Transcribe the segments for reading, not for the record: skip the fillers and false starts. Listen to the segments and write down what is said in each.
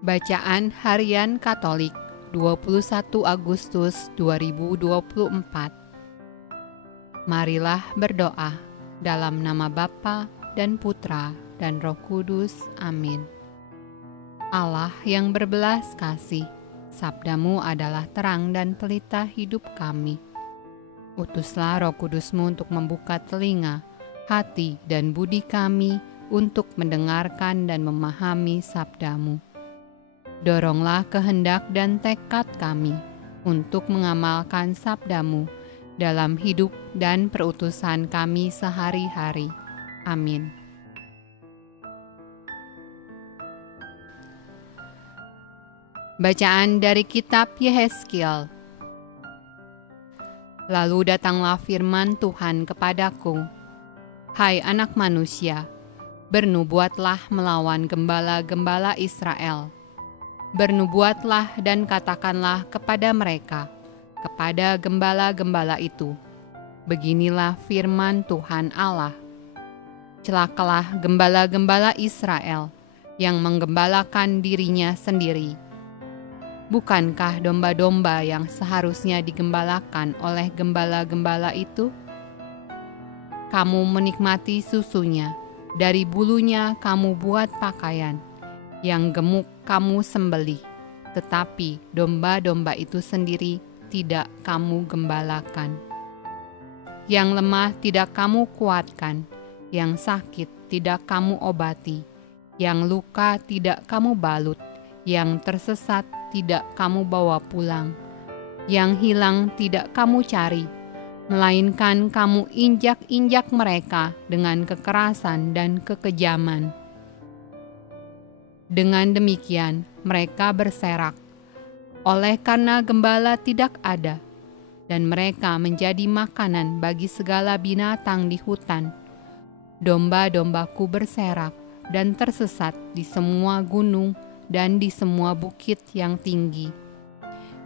Bacaan Harian Katolik 21 Agustus 2024. Marilah berdoa dalam nama Bapa dan Putra dan Roh Kudus. Amin. Allah yang berbelas kasih, sabdamu adalah terang dan pelita hidup kami. Utuslah Roh Kudusmu untuk membuka telinga, hati dan budi kami untuk mendengarkan dan memahami sabdamu. Doronglah kehendak dan tekad kami untuk mengamalkan sabdamu dalam hidup dan perutusan kami sehari-hari. Amin. Bacaan dari kitab Yehezkiel. Lalu datanglah firman Tuhan kepadaku, "Hai anak manusia, bernubuatlah melawan gembala-gembala Israel. Bernubuatlah dan katakanlah kepada mereka, kepada gembala-gembala itu, beginilah firman Tuhan Allah. Celakalah gembala-gembala Israel yang menggembalakan dirinya sendiri. Bukankah domba-domba yang seharusnya digembalakan oleh gembala-gembala itu? Kamu menikmati susunya, dari bulunya kamu buat pakaian, yang gemuk kamu sembelih, tetapi domba-domba itu sendiri tidak kamu gembalakan. Yang lemah tidak kamu kuatkan, yang sakit tidak kamu obati, yang luka tidak kamu balut, yang tersesat tidak kamu bawa pulang, yang hilang tidak kamu cari, melainkan kamu injak-injak mereka dengan kekerasan dan kekejaman. Dengan demikian mereka berserak, oleh karena gembala tidak ada, dan mereka menjadi makanan bagi segala binatang di hutan. Domba-dombaku berserak dan tersesat di semua gunung dan di semua bukit yang tinggi.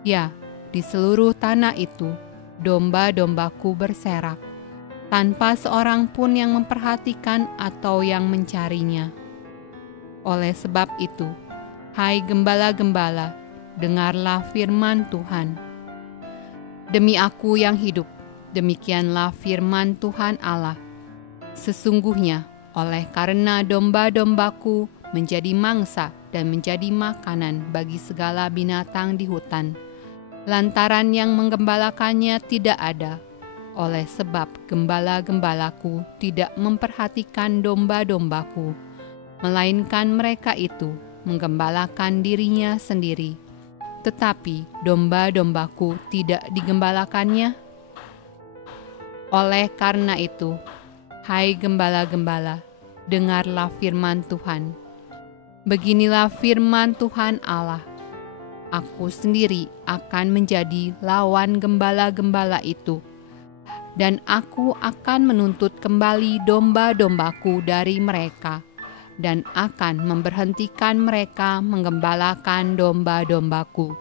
Ya, di seluruh tanah itu, domba-dombaku berserak, tanpa seorang pun yang memperhatikan atau yang mencarinya. Oleh sebab itu, hai gembala-gembala, dengarlah firman Tuhan. Demi aku yang hidup, demikianlah firman Tuhan Allah. Sesungguhnya, oleh karena domba-dombaku menjadi mangsa dan menjadi makanan bagi segala binatang di hutan, lantaran yang menggembalakannya tidak ada, oleh sebab gembala-gembalaku tidak memperhatikan domba-dombaku, melainkan mereka itu menggembalakan dirinya sendiri, tetapi domba-dombaku tidak digembalakannya. Oleh karena itu, hai gembala-gembala, dengarlah firman Tuhan. Beginilah firman Tuhan Allah, aku sendiri akan menjadi lawan gembala-gembala itu, dan aku akan menuntut kembali domba-dombaku dari mereka, dan akan memberhentikan mereka menggembalakan domba-dombaku.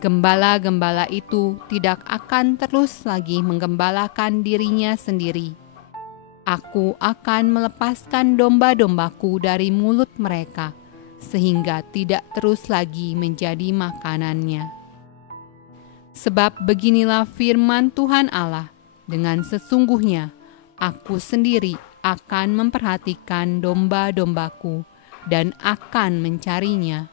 Gembala-gembala itu tidak akan terus lagi menggembalakan dirinya sendiri. Aku akan melepaskan domba-dombaku dari mulut mereka, sehingga tidak terus lagi menjadi makanannya. Sebab beginilah firman Tuhan Allah, dengan sesungguhnya aku sendiri akan memperhatikan domba-dombaku dan akan mencarinya.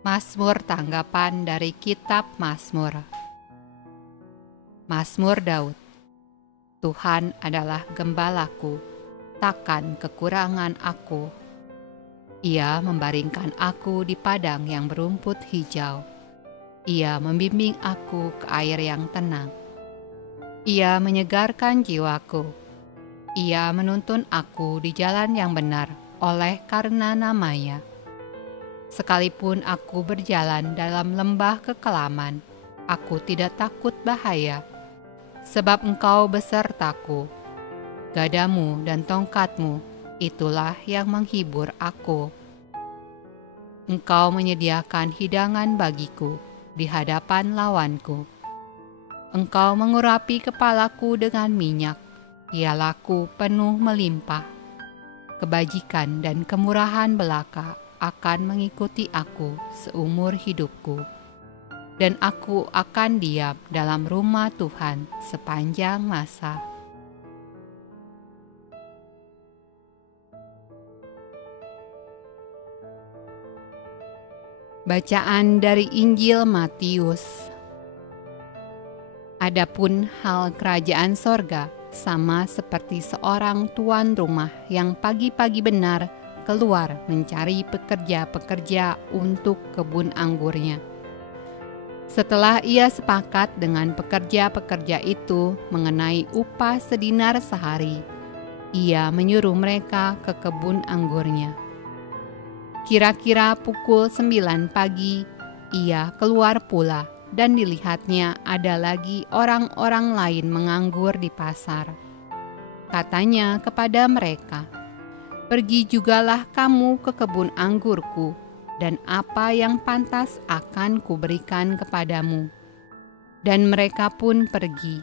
Mazmur tanggapan dari kitab Mazmur. Mazmur Daud. Tuhan adalah gembalaku, takkan kekurangan aku. Ia membaringkan aku di padang yang berumput hijau. Ia membimbing aku ke air yang tenang. Ia menyegarkan jiwaku. Ia menuntun aku di jalan yang benar oleh karena namanya. Sekalipun aku berjalan dalam lembah kekelaman, aku tidak takut bahaya, sebab Engkau besertaku. Gadamu dan tongkatmu, itulah yang menghibur aku. Engkau menyediakan hidangan bagiku di hadapan lawanku. Engkau mengurapi kepalaku dengan minyak, pialaku penuh melimpah. Kebajikan dan kemurahan belaka akan mengikuti aku seumur hidupku, dan aku akan diam dalam rumah Tuhan sepanjang masa. Bacaan dari Injil Matius. Adapun hal kerajaan sorga sama seperti seorang tuan rumah yang pagi-pagi benar keluar mencari pekerja-pekerja untuk kebun anggurnya. Setelah ia sepakat dengan pekerja-pekerja itu mengenai upah sedinar sehari, ia menyuruh mereka ke kebun anggurnya. Kira-kira pukul 9 pagi, ia keluar pula dan dilihatnya ada lagi orang-orang lain menganggur di pasar. Katanya kepada mereka, "Pergi jugalah kamu ke kebun anggurku, dan apa yang pantas akan kuberikan kepadamu." Dan mereka pun pergi.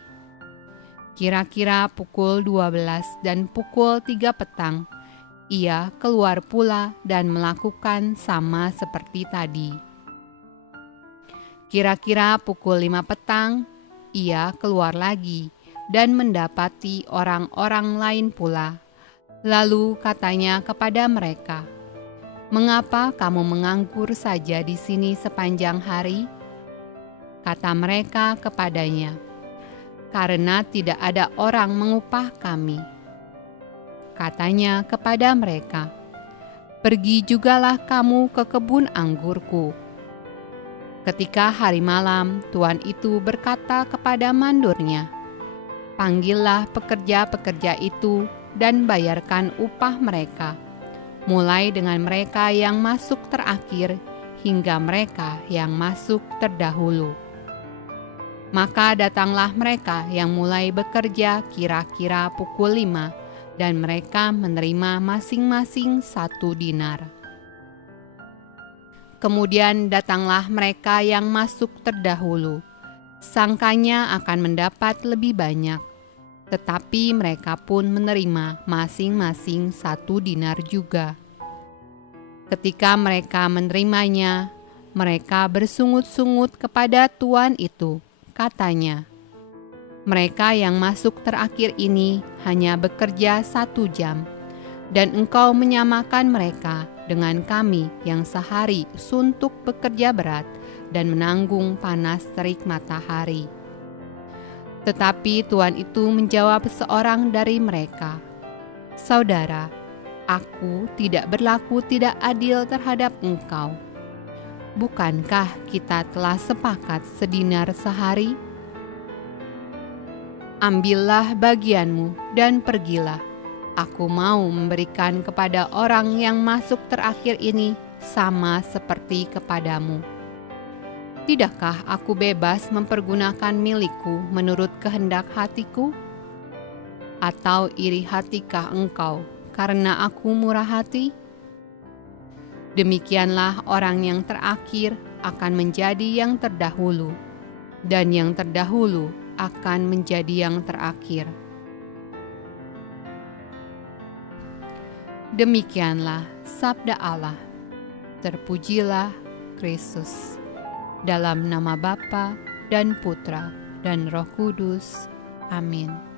Kira-kira pukul 12 dan pukul 3 petang, ia keluar pula dan melakukan sama seperti tadi. Kira-kira pukul 5 petang, ia keluar lagi dan mendapati orang-orang lain pula. Lalu katanya kepada mereka, "Mengapa kamu menganggur saja di sini sepanjang hari?" Kata mereka kepadanya, "Karena tidak ada orang mengupah kami." Katanya kepada mereka, "Pergi jugalah kamu ke kebun anggurku." Ketika hari malam, tuan itu berkata kepada mandornya, "Panggillah pekerja-pekerja itu dan bayarkan upah mereka, mulai dengan mereka yang masuk terakhir hingga mereka yang masuk terdahulu." Maka datanglah mereka yang mulai bekerja kira-kira pukul 5, dan mereka menerima masing-masing 1 dinar. Kemudian datanglah mereka yang masuk terdahulu. Sangkanya akan mendapat lebih banyak, tetapi mereka pun menerima masing-masing 1 dinar juga. Ketika mereka menerimanya, mereka bersungut-sungut kepada tuan itu. Katanya, "Mereka yang masuk terakhir ini hanya bekerja 1 jam, dan engkau menyamakan mereka dengan kami yang sehari suntuk bekerja berat dan menanggung panas terik matahari." Tetapi tuan itu menjawab seorang dari mereka, "Saudara, aku tidak berlaku tidak adil terhadap engkau. Bukankah kita telah sepakat sedinar sehari? Ambillah bagianmu dan pergilah. Aku mau memberikan kepada orang yang masuk terakhir ini sama seperti kepadamu. Tidakkah aku bebas mempergunakan milikku menurut kehendak hatiku? Atau iri hatikah engkau karena aku murah hati?" Demikianlah orang yang terakhir akan menjadi yang terdahulu, dan yang terdahulu akan menjadi yang terakhir. Demikianlah sabda Allah. Terpujilah Kristus. Dalam nama Bapa dan Putra dan Roh Kudus. Amin.